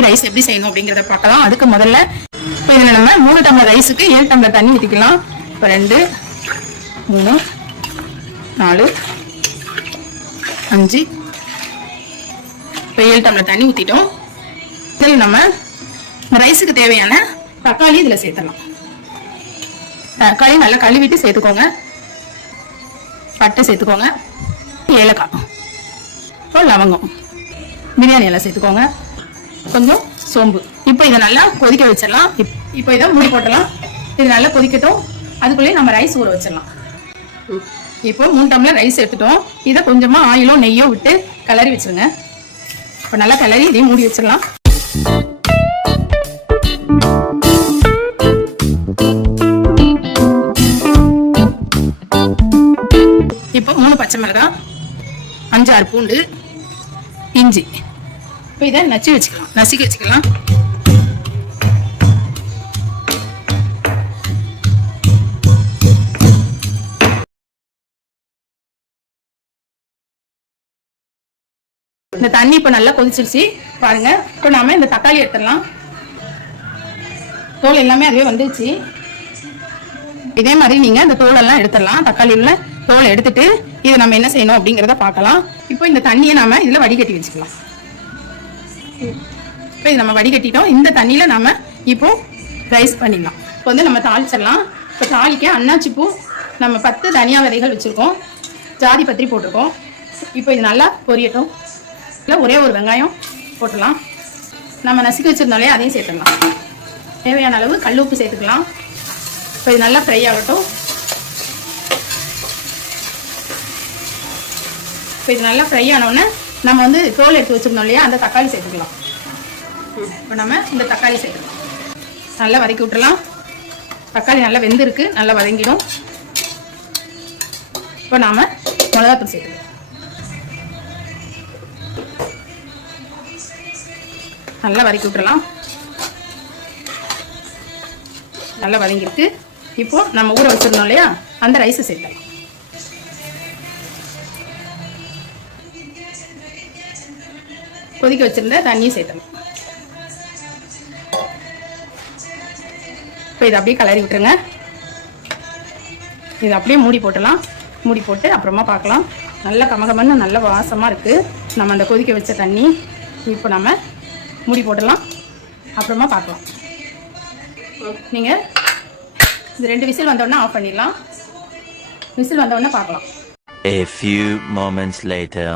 Variety rice எப்படி செய்யணும் அப்படிங்கிறத பார்க்கலாம். அதுக்கு முதல்ல இப்போ இதில் நம்ம 3 டம்ளர் ரைஸுக்கு 7 டம்ளர் தண்ணி ஊற்றிக்கலாம். இப்போ 2 3 4 5 இப்போ 7 டம்ளர் தண்ணி ஊற்றிட்டோம். இதில் நம்ம ரைஸுக்கு தேவையான தக்காளி இதில் சேர்த்துடலாம். தக்காளி நல்லா கழுவிட்டு சேர்த்துக்கோங்க. பட்டை சேர்த்துக்கோங்க, ஏலக்காய், இப்போ லவங்கம், பிரியாணி எல்லாம் சேர்த்துக்கோங்க, கொஞ்சம் சோம்பு. இப்போ இதை நல்லா கொதிக்க வச்சிடலாம். இப்போ இதை மூடி போட்டலாம். இது நல்லா கொதிக்கட்டும். அதுக்குள்ளேயே நம்ம ரைஸ் ஊற வச்சிடலாம். இப்போ 3 டம்ளர் ரைஸ் எடுத்துட்டோம். இதை கொஞ்சமா ஆயிலோ நெய்யோ விட்டு கிளறி வச்சிருங்க. இப்போ நல்லா கிளறி இதையும் மூடி வச்சிடலாம். இப்போ 3 பச்சை மிளகாய், 5-6 பூண்டு, இஞ்சி. இப்போ இதை நசுக்கி வச்சுக்கலாம். இந்த தண்ணி இப்போ நல்லா கொதிச்சிருச்சு பாருங்க. இப்போ நாம இந்த தக்காளி எடுத்துடலாம். தோல் எல்லாமே அதுவே வந்துருச்சு. இதே மாதிரி நீங்க இந்த தோலெல்லாம் எடுத்துடலாம். தக்காளி உள்ள தோலை எடுத்துட்டு இதை நம்ம என்ன செய்யணும் அப்படிங்கிறத பார்க்கலாம். இப்போ இந்த தண்ணியை நாம இதுல வடிகட்டி வச்சுக்கலாம். இப்போ இது நம்ம வடிகட்டிட்டோம். இந்த தண்ணியில நாம இப்போ ரைஸ் பண்ணிடலாம். இப்போ வந்து நம்ம தாளிச்சிடலாம். இப்போ தாளிக்க அன்னாச்சி பூ, நம்ம 10 தனியா விதைகள் வச்சிருக்கோம், ஜாதி பத்திரி போட்டிருக்கோம். இப்போ இது நல்லா பொரியட்டும். இல்லை ஒரே ஒரு வெங்காயம் போட்டுடலாம். நம்ம நசுக்கி வச்சிருந்தாலே அதையும் சேர்த்துடலாம். தேவையான அளவு கல் உப்பு சேர்த்துக்கலாம். இப்போ இது நல்லா ஃப்ரை ஆகட்டும். இப்போ இது நல்லா ஃப்ரை ஆனோடனே நம்ம வந்து தோல் எடுத்து வச்சிருந்தோம் இல்லையா, அந்த தக்காளி சேர்த்துக்கலாம். இப்போ நம்ம இந்த தக்காளி சேர்த்துக்கலாம். நல்லா வதக்கி விட்டுலாம். தக்காளி நல்லா வெந்திருக்கு, நல்லா வதங்கிடும். இப்போ நாம மிளகாத்தூள் சேர்த்துக்கலாம். நல்லா வதக்கி விட்டுலாம். நல்லா வதங்கிருக்கு. இப்போ நம்ம ஊற வச்சிருந்தோம் இல்லையா, அந்த ரைஸை சேர்க்கலாம். கொதிக்க வச்சிருந்த தண்ணியை சேர்த்தலாம். இப்போ இதை அப்படியே கிளறி விட்டுருங்க. இதை அப்படியே மூடி போட்டலாம். மூடி போட்டு அப்புறமா பார்க்கலாம். நல்லா கமகமன்னு நல்ல வாசமாக இருக்குது நம்ம அந்த கொதிக்க வச்ச தண்ணி. இப்போ நம்ம மூடி போட்டலாம், அப்புறமா பார்க்கலாம். நீங்கள் இது 2 விசில் வந்தோடனே ஆஃப் பண்ணிடலாம். விசில் வந்தோடனே பார்க்கலாம். A few moments later.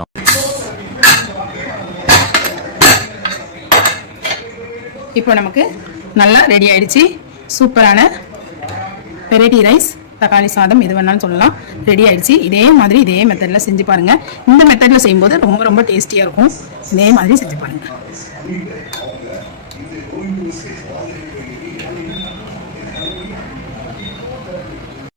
இப்போ நமக்கு நல்லா ரெடி ஆயிடுச்சு. சூப்பரான வெரைட்டி ரைஸ், தக்காளி சாதம், எது வேணாலும் சொல்லலாம், ரெடி ஆயிடுச்சு. இதே மாதிரி இதே மெத்தடில் செஞ்சு பாருங்கள். இந்த மெத்தடில் செய்யும்போது ரொம்ப ரொம்ப டேஸ்டியாக இருக்கும். இதே மாதிரி செஞ்சு பாருங்கள்.